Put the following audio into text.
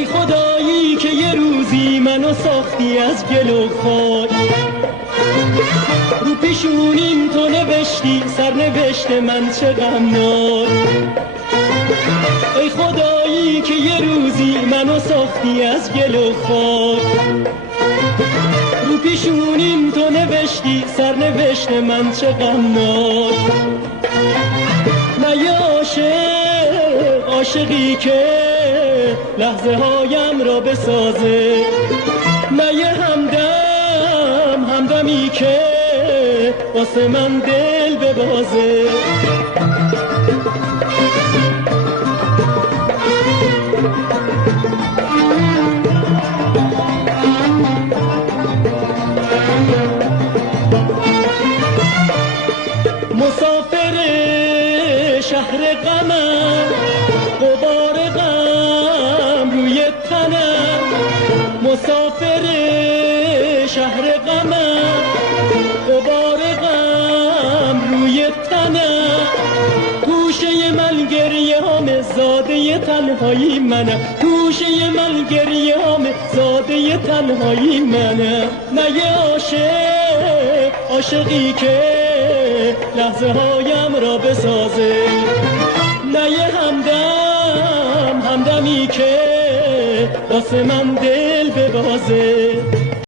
ای خدایی که یه روزی منو ساختی از گل و خاک، رو پیشونیم تو نوشتی سرنوشت من چه غمناک. ای خدایی که یه روزی منو ساختی از گل و خاک، رو پیشونیم تو نوشتی سرنوشت من چه غمناک. نه یه عاشق عاشقی که لحظه هایم را بسازه، نه یه همدم همدمی که واسه من دل ببازه. مسافر شهر غمم، غبار غم روی تنم. مسافر شهر غمم، غبار غم روی تنم. گوشه من گریه هام زاده تنهایی منم، گوشه من گریه هام زاده تنهایی منم. نه یه عاشق عاشقی که لحظه هایم را بسازه، نه یه همدم همدمی که واسه من دل ببازه.